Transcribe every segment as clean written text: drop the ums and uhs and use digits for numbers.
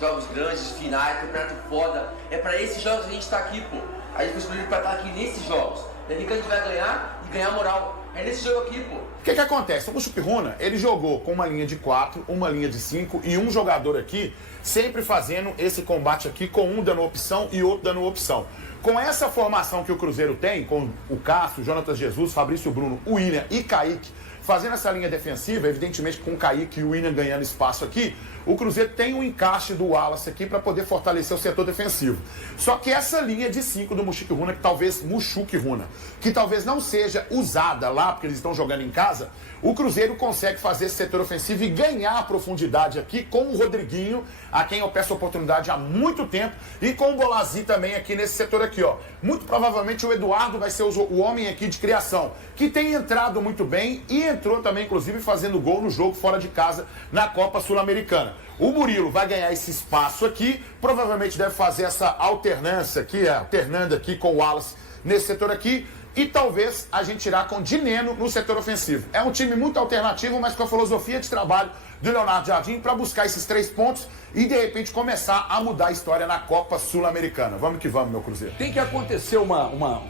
jogos grandes, finais, campeonato foda. É pra esses jogos que a gente tá aqui, pô. A gente foi escolhido pra estar aqui nesses jogos. É aqui que a gente vai ganhar e ganhar moral. É nesse jogo aqui, pô. O que acontece? O Mushuki-Runa, ele jogou com uma linha de 4, uma linha de 5 e um jogador aqui, sempre fazendo esse combate aqui com um dando opção e outro dando opção. Com essa formação que o Cruzeiro tem, com o Cássio, Jonatas Jesus, Fabrício Bruno, o William e Kaique, fazendo essa linha defensiva, evidentemente com o Kaique e o William ganhando espaço aqui, o Cruzeiro tem um encaixe do Wallace aqui para poder fortalecer o setor defensivo. Só que essa linha de 5 do Mushuki-Runa, que talvez não seja usada lá, porque eles estão jogando em casa, o Cruzeiro consegue fazer esse setor ofensivo e ganhar a profundidade aqui com o Rodriguinho, a quem eu peço oportunidade há muito tempo, e com o Bolazzi também aqui nesse setor aqui, ó. Muito provavelmente o Eduardo vai ser o homem aqui de criação, que tem entrado muito bem e entrou também, inclusive, fazendo gol no jogo fora de casa na Copa Sul-Americana. O Murilo vai ganhar esse espaço aqui, provavelmente deve fazer essa alternância aqui, alternando aqui com o Wallace nesse setor aqui, e talvez a gente irá com Dineno no setor ofensivo. É um time muito alternativo, mas com a filosofia de trabalho do Leonardo Jardim para buscar esses 3 pontos e, de repente, começar a mudar a história na Copa Sul-Americana. Vamos que vamos, meu Cruzeiro. Tem que acontecer um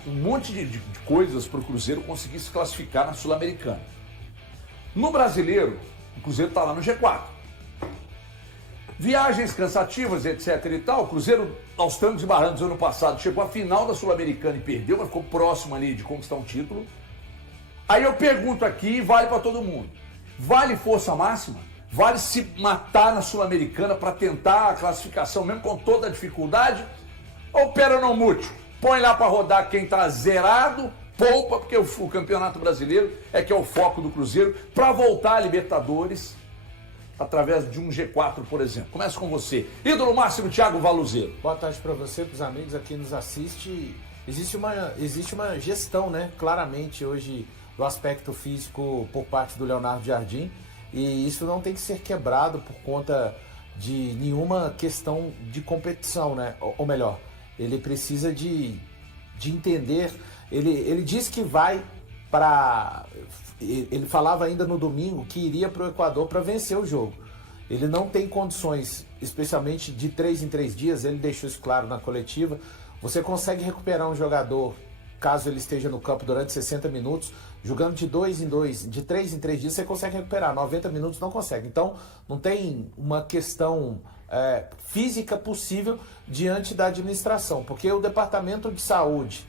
monte de coisas para o Cruzeiro conseguir se classificar na Sul-Americana. No Brasileiro, o Cruzeiro está lá no G4. Viagens cansativas, etc e tal. O Cruzeiro, aos trancos e barrancos, ano passado, chegou à final da Sul-Americana e perdeu, mas ficou próximo ali de conquistar um título. Aí eu pergunto aqui, vale para todo mundo. Vale força máxima? Vale se matar na Sul-Americana para tentar a classificação, mesmo com toda a dificuldade? Ou pera não mútil? Põe lá para rodar quem tá zerado, poupa, porque o Campeonato Brasileiro é que é o foco do Cruzeiro, para voltar à Libertadores através de um G4, por exemplo. Começa com você. Ídolo máximo, Thiago Valuzeiro. Boa tarde para você, para os amigos aqui nos assiste. Existe uma gestão, né, claramente hoje do aspecto físico por parte do Leonardo Jardim, e isso não tem que ser quebrado por conta de nenhuma questão de competição, né? Ou melhor, ele precisa de entender. Ele diz que vai para... Ele falava ainda no domingo que iria para o Equador para vencer o jogo. Ele não tem condições, especialmente de 3 em 3 dias, ele deixou isso claro na coletiva. Você consegue recuperar um jogador, caso ele esteja no campo durante 60 minutos, jogando de 2 em 2, de 3 em 3 dias, você consegue recuperar. 90 minutos não consegue. Então, não tem uma questão física possível diante da administração, porque o Departamento de Saúde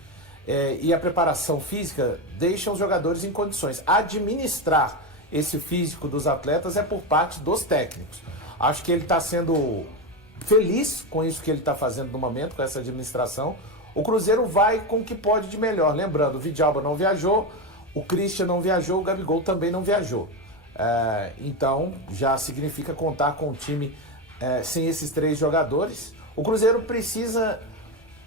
e a preparação física deixam os jogadores em condições. Administrar esse físico dos atletas é por parte dos técnicos. Acho que ele está sendo feliz com isso que ele está fazendo no momento, com essa administração. O Cruzeiro vai com o que pode de melhor. Lembrando, o Vidalba não viajou, o Christian não viajou, o Gabigol também não viajou. Então, já significa contar com um time sem esses 3 jogadores. O Cruzeiro precisa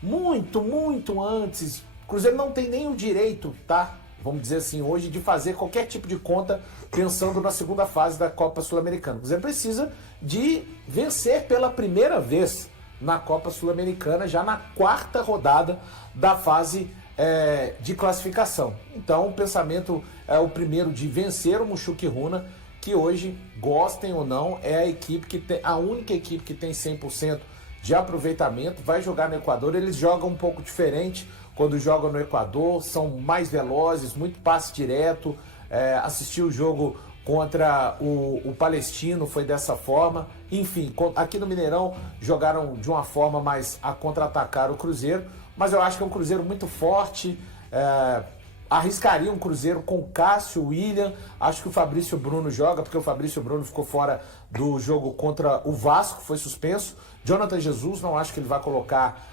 muito antes. O Cruzeiro não tem nem o direito, tá? Vamos dizer assim, hoje, de fazer qualquer tipo de conta pensando na segunda fase da Copa Sul-Americana. O Cruzeiro precisa de vencer pela primeira vez na Copa Sul-Americana, já na 4ª rodada da fase de classificação. Então, o pensamento é o primeiro de vencer o Mushuki-Runa, que hoje, gostem ou não, é a única equipe que tem 100% de aproveitamento, vai jogar no Equador. Eles jogam um pouco diferente quando jogam no Equador, são mais velozes, muito passe direto. Assistir o jogo contra o Palestino foi dessa forma. Enfim, aqui no Mineirão jogaram de uma forma mais a contra-atacar o Cruzeiro, mas eu acho que é um Cruzeiro muito forte. Arriscaria um Cruzeiro com Cássio, William. Acho que o Fabrício Bruno joga, porque o Fabrício Bruno ficou fora do jogo contra o Vasco, foi suspenso. Jonatas Jesus, não acho que ele vai colocar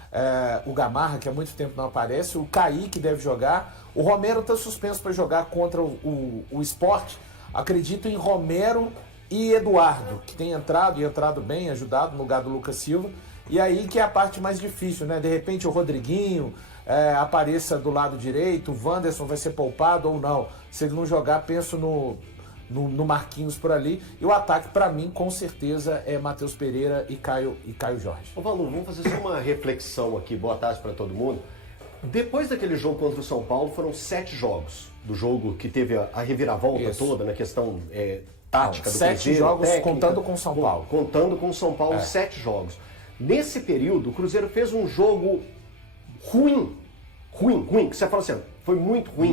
o Gamarra, que há muito tempo não aparece. O Kaique deve jogar. O Romero está suspenso para jogar contra o Sport. Acredito em Romero e Eduardo, que tem entrado bem, ajudado no lugar do Lucas Silva. E aí que é a parte mais difícil, né? De repente o Rodriguinho apareça do lado direito, o Wanderson vai ser poupado ou não. Se ele não jogar, penso no Marquinhos por ali. E o ataque, para mim, com certeza, é Matheus Pereira e Caio Jorge. Ô Valu, vamos fazer só uma reflexão aqui. Boa tarde para todo mundo. Depois daquele jogo contra o São Paulo, foram 7 jogos do jogo que teve a reviravolta toda na questão tática do 7 Cruzeiro, jogos técnica, contando com São Paulo. Contando com São Paulo, 7 jogos. Nesse período, o Cruzeiro fez um jogo ruim, que você fala assim, foi muito ruim.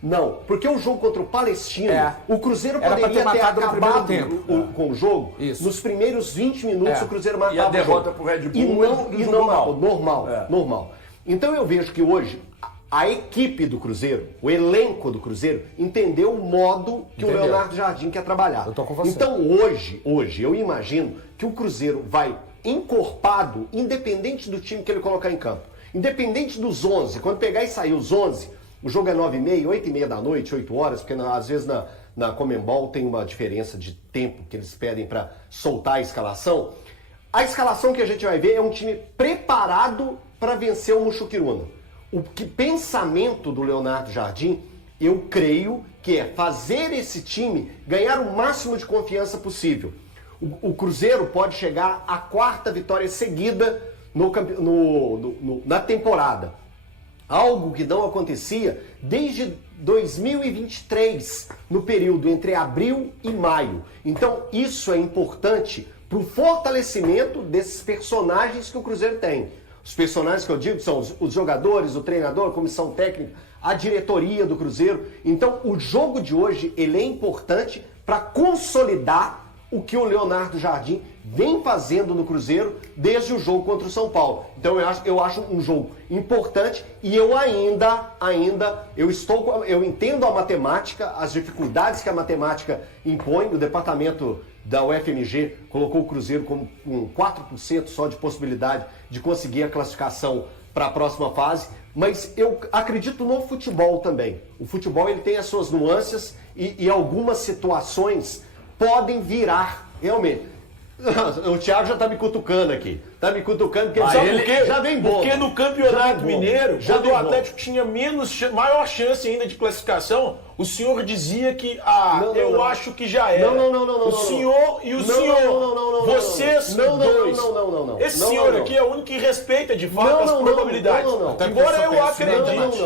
Não, porque o jogo contra o Palestino, o Cruzeiro Era pra poderia ter ter matado no primeiro acabado tempo. com o jogo. Isso. Nos primeiros 20 minutos, o Cruzeiro matava E a o derrota jogo. pro Red Bull, E não ele jogou matou. mal. Normal. Então eu vejo que hoje a equipe do Cruzeiro, o elenco do Cruzeiro, entendeu o modo que o Leonardo Jardim quer trabalhar. Eu tô com você. Então hoje eu imagino que o Cruzeiro vai encorpado, independente do time que ele colocar em campo. Independente dos 11, quando pegar e sair os 11, o jogo é 9h30, 8h30 da noite, 8 horas, porque às vezes na Conmebol tem uma diferença de tempo que eles pedem para soltar a escalação. A escalação que a gente vai ver é um time preparado para vencer o Muxuquiruna. O pensamento do Leonardo Jardim, eu creio que é fazer esse time ganhar o máximo de confiança possível. O Cruzeiro pode chegar à 4ª vitória seguida na temporada. Algo que não acontecia desde 2023, no período entre abril e maio. Então isso é importante para o fortalecimento desses personagens que o Cruzeiro tem. Os personagens que eu digo são os jogadores, o treinador, a comissão técnica, a diretoria do Cruzeiro. Então o jogo de hoje ele é importante para consolidar o que o Leonardo Jardim vem fazendo no Cruzeiro desde o jogo contra o São Paulo. Então eu acho um jogo importante e eu eu entendo a matemática, as dificuldades que a matemática impõe. O departamento da UFMG colocou o Cruzeiro com 4% só de possibilidade de conseguir a classificação para a próxima fase, mas eu acredito no futebol também. O futebol ele tem as suas nuances e algumas situações podem virar, realmente. O Thiago já tá me cutucando aqui. Tá me cutucando porque já vem bom. Porque no Campeonato Mineiro, já quando o Atlético tinha maior chance ainda de classificação, o senhor dizia que acho que já era. Não. O senhor e o senhor. Vocês dois. Não. Esse senhor aqui é o único que respeita de fato as probabilidades. Embora eu acredite.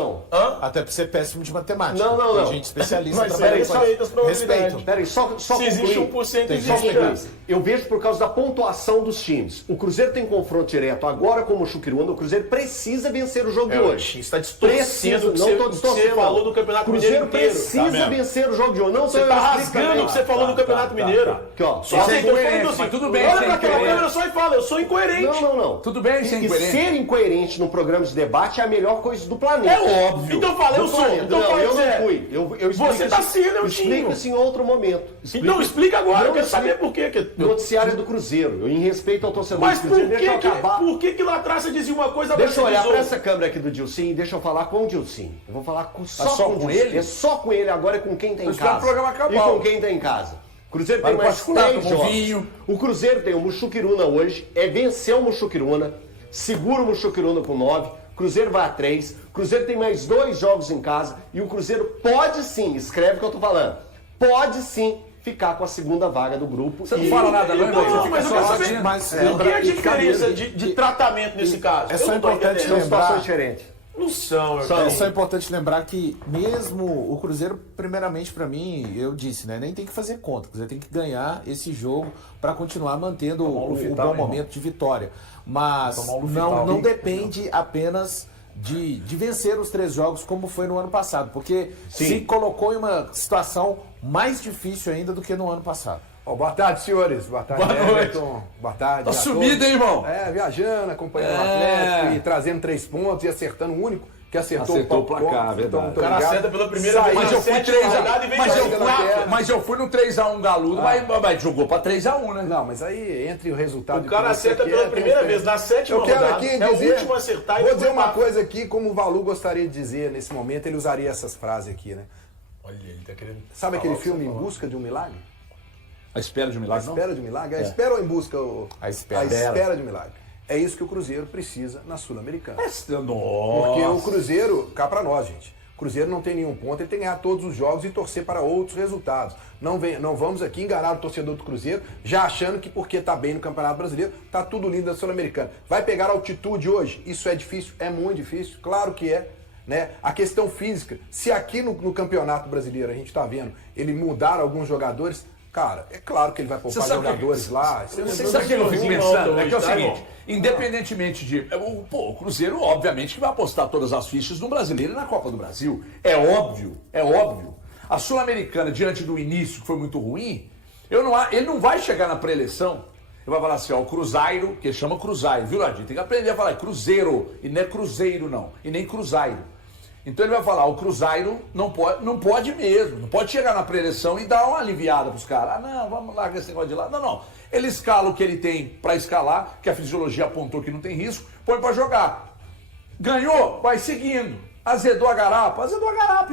Até por ser péssimo de matemática. Não. Tem gente especialista Mas trabalhando com respeita as isso. probabilidades. Respeito. Peraí, só Se existe concluir. 1%, Só existe concluir. já. Eu vejo por causa da pontuação dos times. O Cruzeiro tem confronto direto agora com o Muxuquiruna. O Cruzeiro precisa vencer o jogo de hoje. Você está distorcendo o que distorcendo, você falou do Campeonato Mineiro Cruzeiro inteiro. precisa vencer o jogo de hoje. Não, Você está rasgando o que você falou no Campeonato Mineiro. Aqui, ó. Só ser incoerente, mas tudo bem Olha ser pra aquela incoerente. câmera só e fala, eu sou incoerente. Não. Tudo bem ser E incoerente. ser incoerente num programa de debate é a melhor coisa do planeta. É óbvio. Então fala, eu Do sou. planeta. Então Não, fala eu que você não é. fui. Eu explico Você tá isso- sendo, eu explico tinha. isso em outro momento. Então explica agora, eu Não quero saber explico. por quê. O noticiário é do Cruzeiro. Em respeito ao torcedor Mas do por Cruzeiro, deixa eu acabar. que lá atrás você dizia uma coisa, Deixa eu agora olhar você pra diz essa câmera aqui do Dilcim e deixa eu falar com o Dilcim. Eu vou falar só só com com o Dilcim. ele? É só com ele agora, é com quem tem em Mas espera casa. o programa acabar. E com quem tem em casa. O Cruzeiro Vai tem no mais particular, 3 toma um jogos. vinho. O Cruzeiro tem o Muxuquiruna hoje, é vencer o Muxuquiruna, segura o Muxuquiruna com 9, o Cruzeiro vai a 3, o Cruzeiro tem mais 2 jogos em casa e o Cruzeiro pode sim, escreve o que eu tô falando, pode sim ficar com a segunda vaga do grupo. Você não fala nada, não, irmão? Não, mas eu quero saber. Mas O que é a diferença de tratamento nesse caso? É só Eu não tô importante entendendo. São situações diferentes. Não são, É irmão. só importante lembrar que mesmo o Cruzeiro, primeiramente pra mim, eu disse, né? Nem tem que fazer conta. O Cruzeiro tem que ganhar esse jogo pra continuar mantendo o bom momento de vitória. Mas não depende apenas de vencer os 3 jogos como foi no ano passado. Porque se colocou em uma situação mais difícil ainda do que no ano passado. Boa tarde, senhores. Boa tarde, Boa noite. Everton. Boa tarde. Tá a sumido, todos. hein, irmão? Viajando, acompanhando o É. Atlético e trazendo 3 pontos e acertando o único que acertou Acertou o placar, palco. verdade. Então, muito O cara obrigado. acerta pela primeira vez Mas na eu fui sétima 3 rodada e vem mas, jogando na terra. mas eu fui no 3x1 galudo, mas jogou pra 3x1, né? Não, mas aí entre o resultado O e cara tudo isso acerta aqui, pela tem primeira tempo. vez na sétima Eu quero rodada. aqui É o dizer, último a acertar e vou dizer depois uma mata. coisa aqui, como o Valu gostaria de dizer nesse momento, ele usaria essas frases aqui, né? Olha, ele tá querendo. Sabe aquele falar o que filme você Em falou. Busca de um Milagre? A espera de um A milagre, não? espera de um milagre? A espera ou em busca? A espera. A espera de um milagre. É isso que o Cruzeiro precisa na Sul-Americana. Porque Nossa. o Cruzeiro, cá pra nós, gente. O Cruzeiro não tem nenhum ponto, ele tem que ganhar todos os jogos e torcer para outros resultados. Não vamos aqui enganar o torcedor do Cruzeiro, já achando que porque tá bem no Campeonato Brasileiro, tá tudo lindo da Sul-Americana. Vai pegar a altitude hoje? Isso é difícil? É muito difícil, claro que é. Né? A questão física, se aqui no Campeonato Brasileiro a gente está vendo ele mudar alguns jogadores, Cara, é claro que ele vai poupar Você sabe jogadores lá. Você sabe o que eu fico pensando? É que é o seguinte, independentemente de... o Cruzeiro, obviamente, que vai apostar todas as fichas no Brasileiro e na Copa do Brasil. É óbvio, é óbvio. A Sul-Americana, diante do início, que foi muito ruim, ele não vai chegar na pré-eleição. Ele vai falar assim, ó, o Cruzeiro, que ele chama Cruzeiro, viu, Ladinho? Tem que aprender a falar Cruzeiro, e não é Cruzeiro, não, e nem Cruzeiro. Então ele vai falar, o Cruzeiro não pode mesmo, não pode chegar na pré-eleição e dar uma aliviada pros caras. Ah, não, vamos largar esse negócio de lado. Não. Ele escala o que ele tem pra escalar, que a fisiologia apontou que não tem risco, põe pra jogar. Ganhou, vai seguindo. Azedou a garapa.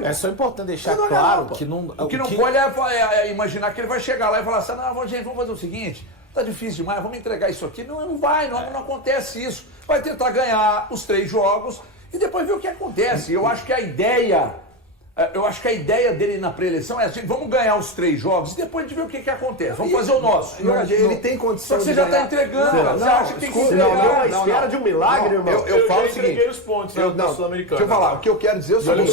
É só importante deixar Azedou a claro garapa. que não... O que não pode é imaginar que ele vai chegar lá e falar assim, não, gente, vamos fazer o seguinte, tá difícil demais, vamos entregar isso aqui. Não vai, não acontece isso. Vai tentar ganhar os 3 jogos e depois ver o que acontece. Eu acho que a ideia dele na pré-eleição é assim, vamos ganhar os 3 jogos e depois de ver o que acontece. Vamos fazer o nosso. Ele tem condição Só que você de já está ganhar. entregando, cara. Você acha que tem que entregar. Não, espera de um milagre, irmão. Eu falo o já entreguei seguinte. os pontos Eu, da não, Sul-Americana. deixa eu falar, o que eu quero dizer é o seguinte.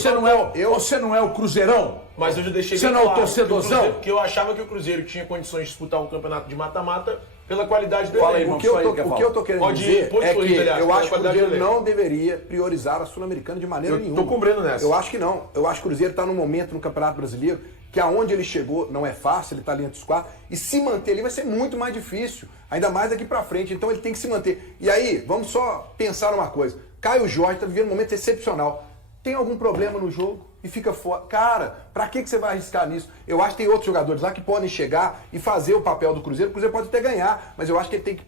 Você não é o Cruzeirão? Mas eu já deixei Você bem não é o claro torcedorzão? que eu achava que o Cruzeiro tinha condições de disputar um campeonato de mata-mata pela qualidade do Fala aí, elenco. irmão. O que eu tô querendo Pode dizer ir, pode é correr, que aliás, eu pela acho que o qualidade do Cruzeiro elenco. não deveria priorizar a Sul-Americana de maneira nenhuma. Tô com o Breno nessa. Eu acho que não. Eu acho que o Cruzeiro está num momento no Campeonato Brasileiro que aonde ele chegou não é fácil, ele está ali entre os 4, e se manter ali vai ser muito mais difícil, ainda mais daqui para frente. Então ele tem que se manter. E aí, vamos só pensar numa coisa. Caio Jorge está vivendo um momento excepcional. Tem algum problema no jogo e fica fora? Cara, pra que você vai arriscar nisso? Eu acho que tem outros jogadores lá que podem chegar e fazer o papel do Cruzeiro. O Cruzeiro pode até ganhar, mas eu acho que ele tem que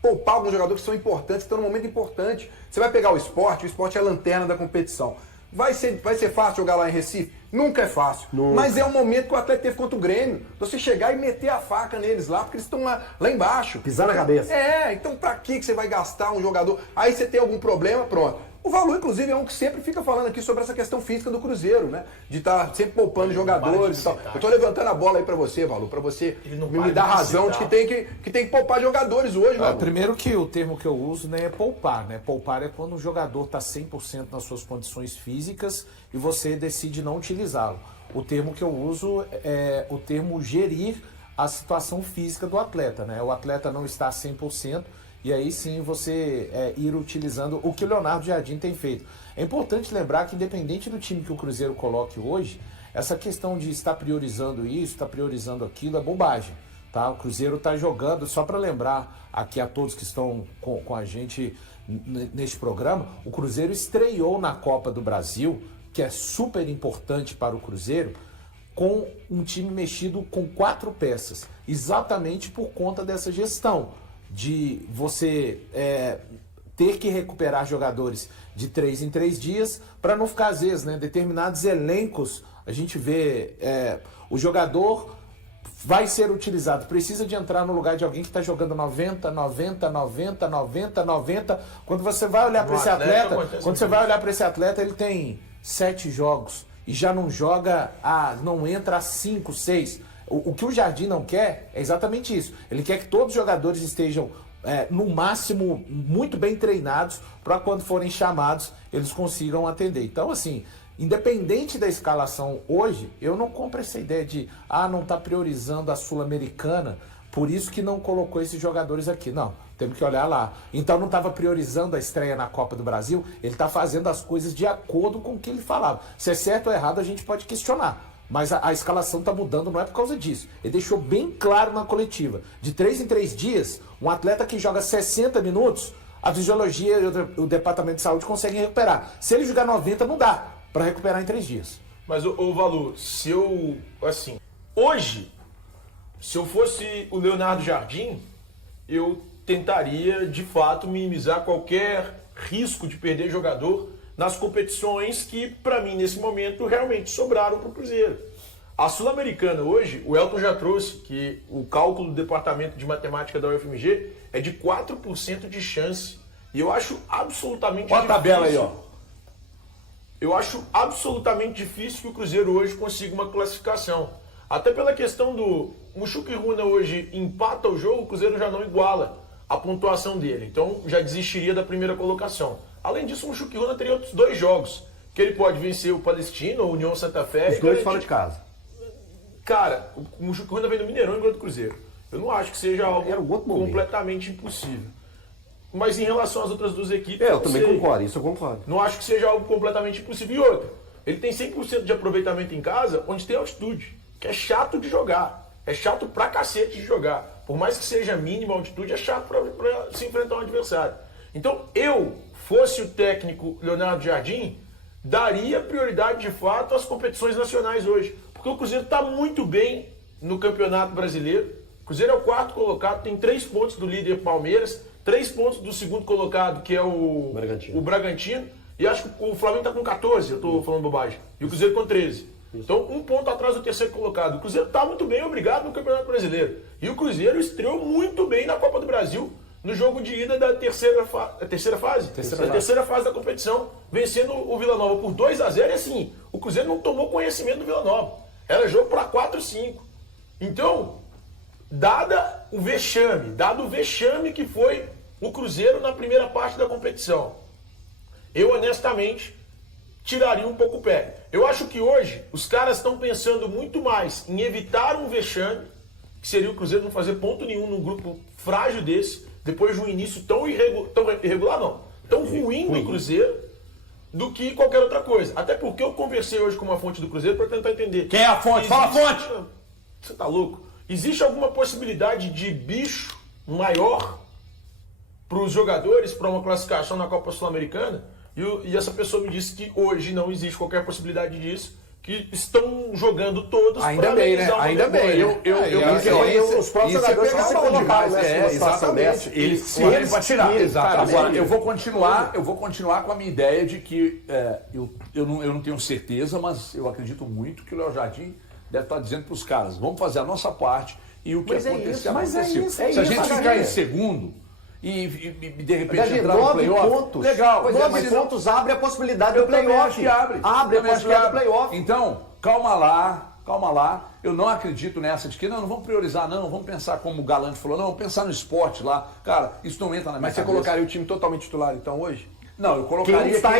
poupar alguns jogadores que são importantes, que estão num momento importante. Você vai pegar o esporte é a lanterna da competição. Vai ser fácil jogar lá em Recife? Nunca é fácil. Mas é um momento que o Atlético teve contra o Grêmio. Você chegar e meter a faca neles lá, porque eles estão lá embaixo. Pisar na cabeça. Então pra que você vai gastar um jogador? Aí você tem algum problema, pronto. O Valu, inclusive, é um que sempre fica falando aqui sobre essa questão física do Cruzeiro, né? De estar sempre poupando jogadores e tal. Eu tô levantando a bola aí pra você, Valu, pra você me dar razão de que tem que poupar jogadores hoje, Valu. Primeiro que o termo que eu uso né, é poupar, né? Poupar é quando o jogador está 100% nas suas condições físicas e você decide não utilizá-lo. O termo que eu uso é o termo gerir a situação física do atleta, né? O atleta não está 100%, e aí sim você ir utilizando o que o Leonardo Jardim tem feito. É importante lembrar que independente do time que o Cruzeiro coloque hoje, essa questão de estar priorizando isso, estar priorizando aquilo é bobagem. Tá? O Cruzeiro está jogando, só para lembrar aqui a todos que estão com a gente neste programa, o Cruzeiro estreou na Copa do Brasil, que é super importante para o Cruzeiro, com um time mexido com 4 peças, exatamente por conta dessa gestão de você ter que recuperar jogadores de 3 em 3 dias para não ficar, às vezes, né, determinados elencos, a gente vê o jogador vai ser utilizado, precisa de entrar no lugar de alguém que está jogando 90, quando você vai olhar para esse atleta, ele tem 7 jogos e já não joga, não entra a 5, 6. O que o Jardim não quer é exatamente isso. Ele quer que todos os jogadores estejam, no máximo, muito bem treinados para quando forem chamados, eles consigam atender. Então, assim, independente da escalação hoje, eu não compro essa ideia de, não está priorizando a Sul-Americana, por isso que não colocou esses jogadores aqui. Não, temos que olhar lá. Então não estava priorizando a estreia na Copa do Brasil, ele está fazendo as coisas de acordo com o que ele falava. Se é certo ou errado, a gente pode questionar. Mas a escalação está mudando, não é por causa disso. Ele deixou bem claro na coletiva. De 3 em 3 dias, um atleta que joga 60 minutos, a fisiologia e o departamento de saúde conseguem recuperar. Se ele jogar 90, não dá para recuperar em 3 dias. Mas, ô Valu, se eu, assim, hoje, se eu fosse o Leonardo Jardim, eu tentaria, de fato, minimizar qualquer risco de perder jogador nas competições que, para mim, nesse momento, realmente sobraram para o Cruzeiro. A Sul-Americana hoje, o Elton já trouxe que o cálculo do Departamento de Matemática da UFMG é de 4% de chance. E eu acho absolutamente difícil. Olha a tabela aí, ó. Eu acho absolutamente difícil que o Cruzeiro hoje consiga uma classificação. Até pela questão do Mushuki Runa hoje empata o jogo, o Cruzeiro já não iguala a pontuação dele. Então já desistiria da primeira colocação. Além disso, o Mushuki Runa teria outros 2 jogos, que ele pode vencer o Palestino, a União Santa Fé. Os 2 fora de casa. Cara, o Muxucuna vem do Mineirão e ganhou do Cruzeiro. Eu não acho que seja algo Era um outro momento. completamente impossível. Mas em relação às outras duas equipes, Eu não também sei. concordo, isso eu concordo. Não acho que seja algo completamente impossível. E outra, ele tem 100% de aproveitamento em casa, onde tem altitude, que é chato de jogar. É chato pra cacete de jogar. Por mais que seja mínima a altitude, é chato pra se enfrentar um adversário. Então, fosse o técnico Leonardo Jardim, daria prioridade de fato às competições nacionais hoje. Porque o Cruzeiro está muito bem no Campeonato Brasileiro. O Cruzeiro é o 4º colocado, tem 3 pontos do líder Palmeiras, 3 pontos do 2º colocado, que é o Bragantino. E acho que o Flamengo está com 14, eu estou falando bobagem. E o Cruzeiro com 13. Então, 1 ponto atrás do 3º colocado. O Cruzeiro está muito bem, obrigado, no Campeonato Brasileiro. E o Cruzeiro estreou muito bem na Copa do Brasil, no jogo de ida da terceira fase da competição, vencendo o Vila Nova por 2-0. E assim, o Cruzeiro não tomou conhecimento do Vila Nova. Era jogo para 4-5. Então, dado o vexame que foi o Cruzeiro na primeira parte da competição, eu honestamente tiraria um pouco o pé. Eu acho que hoje os caras estão pensando muito mais em evitar um vexame, que seria o Cruzeiro não fazer ponto nenhum num grupo frágil desse, depois de um início tão ruim do Cruzeiro, do que qualquer outra coisa. Até porque eu conversei hoje com uma fonte do Cruzeiro para tentar entender. Quem é a fonte? Fala a fonte! Você tá louco? Existe alguma possibilidade de bicho maior para os jogadores, para uma classificação na Copa Sul-Americana? E essa pessoa me disse que hoje não existe qualquer possibilidade disso, que estão jogando todos Ainda bem, né? Ainda bem. Os próprios jogadores que se colocaram nessa situação dessa. Eles se querem para tirar. Exatamente. Agora, eu vou continuar com a minha ideia de que eu não tenho certeza, mas eu acredito muito que o Léo Jardim deve estar dizendo para os caras, vamos fazer a nossa parte e o que acontecer, aconteceu. Se a gente ficar em segundo e de repente entrar no playoff, pontos. Legal. 9 pontos abre a possibilidade do playoff. Abre a possibilidade do playoff. Então, calma lá. Eu não acredito nessa de que não vamos priorizar, não, vamos pensar como o Galante falou, não, vamos pensar no esporte lá. Cara, isso não entra na minha Mas você cabeça. colocaria o time totalmente titular então hoje? Não, eu colocaria quem está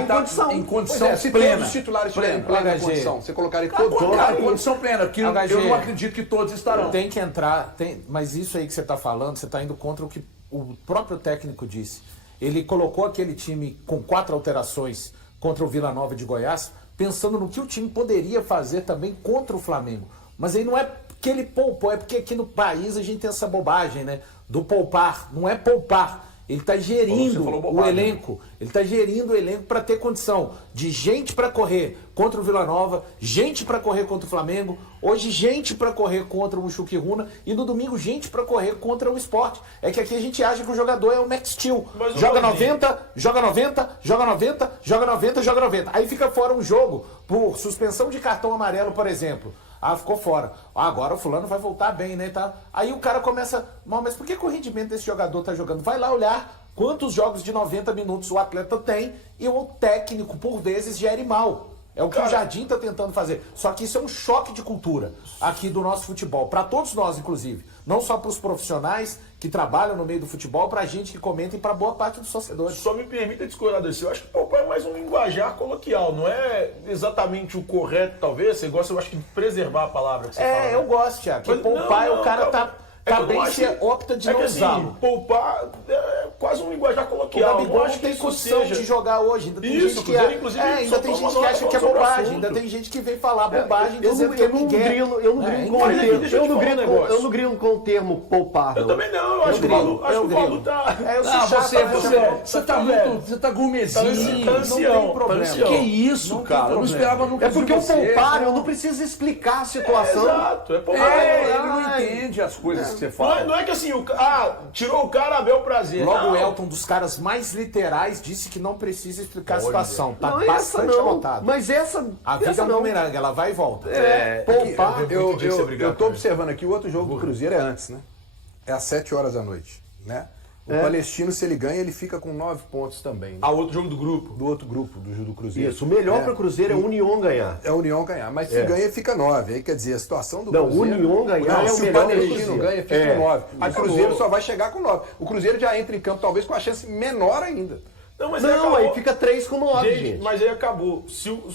em condição Se plena. todos os titulares estiverem em plena condição, você colocaria todos Em condição plena, que eu não acredito que todos estarão. Tem que entrar, mas isso aí que você está falando, você está indo contra o que o próprio técnico disse. Ele colocou aquele time com 4 alterações contra o Vila Nova de Goiás, pensando no que o time poderia fazer também contra o Flamengo. Mas aí não é que ele poupou, é porque aqui no país a gente tem essa bobagem, né? Do poupar. Não é poupar. Ele está gerindo o elenco. Ele está gerindo o elenco para ter condição de gente para correr contra o Vila Nova, gente para correr contra o Flamengo, hoje gente para correr contra o Muxucuna e no domingo gente para correr contra o Sport. É que aqui a gente acha que o jogador é o Max Steel. Joga 90, joga 90, joga 90, joga 90, joga 90. Aí fica fora um jogo por suspensão de cartão amarelo, por exemplo. Ficou fora. Agora o fulano vai voltar bem, né? Tá? Aí o cara começa, mas por que o rendimento desse jogador tá jogando? Vai lá olhar quantos jogos de 90 minutos o atleta tem e o técnico, por vezes, gere mal. É o que o Jardim está tentando fazer. Só que isso é um choque de cultura aqui do nosso futebol. Para todos nós, inclusive. Não só para os profissionais que trabalham no meio do futebol, para a gente que comenta e para boa parte dos torcedores. Só me permita discordar desse. Eu acho que poupar é mais um linguajar coloquial. Não é exatamente o correto, talvez. Você gosta, eu acho, de preservar a palavra que você fala. Eu gosto, Thiago. Porque poupar o cara tá bem, você opta de não usar. Assim, poupar é quase um linguajar coloquial. O Gabigol não tem condição de jogar hoje. Ainda tem gente que ainda tem gente que acha que é bobagem. Ainda tem gente que vem falar bobagem dizendo que é Miguel. Eu não grilo com o termo poupar. Eu também não. Eu acho que o Paulo tá... Você tá gourmetzinho. Tá ancião. Que isso, cara? Eu não esperava nunca. É porque o poupar, eu não preciso explicar a situação. Exato. É poupar. Ele não entende as coisas que você fala. Não é que assim, tirou o cara a bel prazer. Logo o Elton, dos caras mais literais, disse que não precisa explicar a situação. Tá não, bastante anotado. Mas essa... A vida é um bumerangue, ela vai e volta. Poupar... Eu tô observando aqui, o outro jogo do Cruzeiro é antes, né? É às 7 horas da noite, né? O Palestino, se ele ganha, ele fica com 9 pontos também. Né? Outro jogo do grupo. Do outro grupo, do Cruzeiro. Isso, o melhor para o Cruzeiro é o União ganhar. É o União ganhar, mas se ganha, fica 9. Aí quer dizer, a situação do Cruzeiro... Não, o União ganhar é o se melhor o Palestino ganha, fica com 9. O Cruzeiro só vai chegar com 9. O Cruzeiro já entra em campo, talvez, com a chance menor ainda. Não, mas Não, aí fica 3 com 9, gente. Mas aí acabou.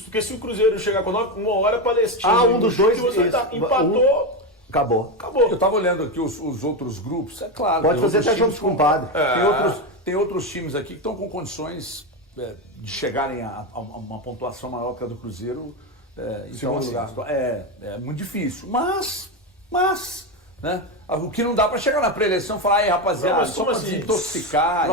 Porque se o Cruzeiro chegar com 9, uma hora é Palestina. Ah, um dos dois, você isso. empatou. Acabou. Eu tava olhando aqui os outros grupos, é claro. Pode tem fazer outros até times jogos com padre. Tem outros times aqui que estão com condições de chegarem a uma pontuação maior que a do Cruzeiro. Então, assim, é muito difícil. Mas, né? O que não dá para chegar na pré-eleição e falar, aí, rapaziada, Não, mas só como para assim? desintoxicar.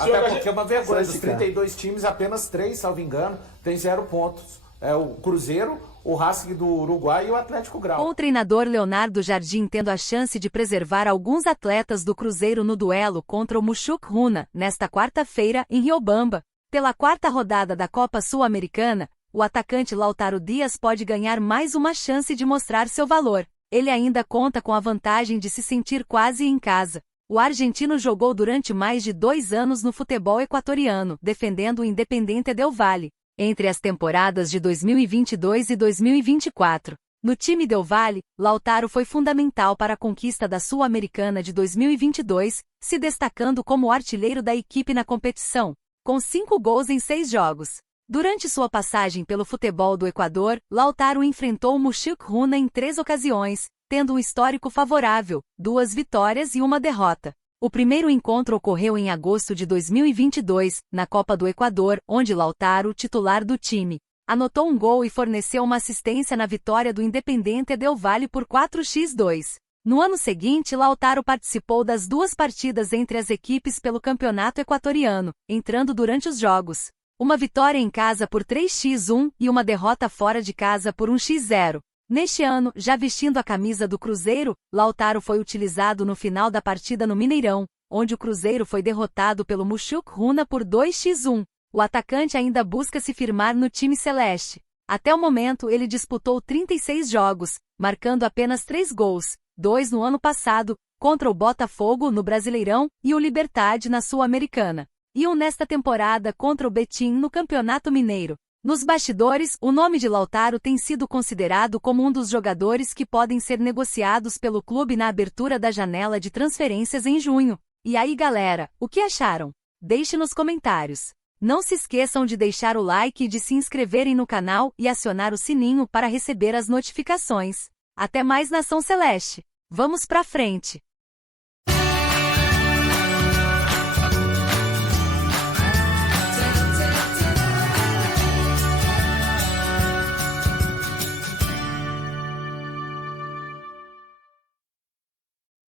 Até porque é uma vergonha. Dos 32 times, apenas 3, salvo engano, tem 0 pontos. É o Cruzeiro, o Racing do Uruguai e o Atlético Grau. Com o treinador Leonardo Jardim tendo a chance de preservar alguns atletas do Cruzeiro no duelo contra o Mushuc Runa, nesta quarta-feira, em Riobamba, pela 4ª rodada da Copa Sul-Americana, o atacante Lautaro Dias pode ganhar mais uma chance de mostrar seu valor. Ele ainda conta com a vantagem de se sentir quase em casa. O argentino jogou durante mais de 2 anos no futebol equatoriano, defendendo o Independiente del Valle, entre as temporadas de 2022 e 2024. No time del Valle, Lautaro foi fundamental para a conquista da Sul-Americana de 2022, se destacando como artilheiro da equipe na competição, com 5 gols em 6 jogos. Durante sua passagem pelo futebol do Equador, Lautaro enfrentou o Mushuc Runa em 3 ocasiões, tendo um histórico favorável, 2 vitórias e 1 derrota. O primeiro encontro ocorreu em agosto de 2022, na Copa do Equador, onde Lautaro, titular do time, anotou um gol e forneceu uma assistência na vitória do Independiente del Valle por 4-2. No ano seguinte, Lautaro participou das 2 partidas entre as equipes pelo campeonato equatoriano, entrando durante os jogos. Uma vitória em casa por 3-1 e uma derrota fora de casa por 1-0. Neste ano, já vestindo a camisa do Cruzeiro, Lautaro foi utilizado no final da partida no Mineirão, onde o Cruzeiro foi derrotado pelo Mushuc Runa por 2-1. O atacante ainda busca se firmar no time celeste. Até o momento, ele disputou 36 jogos, marcando apenas 3 gols, 2 no ano passado, contra o Botafogo no Brasileirão e o Libertad na Sul-Americana, e 1 nesta temporada contra o Betim no Campeonato Mineiro. Nos bastidores, o nome de Lautaro tem sido considerado como um dos jogadores que podem ser negociados pelo clube na abertura da janela de transferências em junho. E aí, galera, o que acharam? Deixe nos comentários. Não se esqueçam de deixar o like e de se inscreverem no canal e acionar o sininho para receber as notificações. Até mais, Nação Celeste! Vamos pra frente!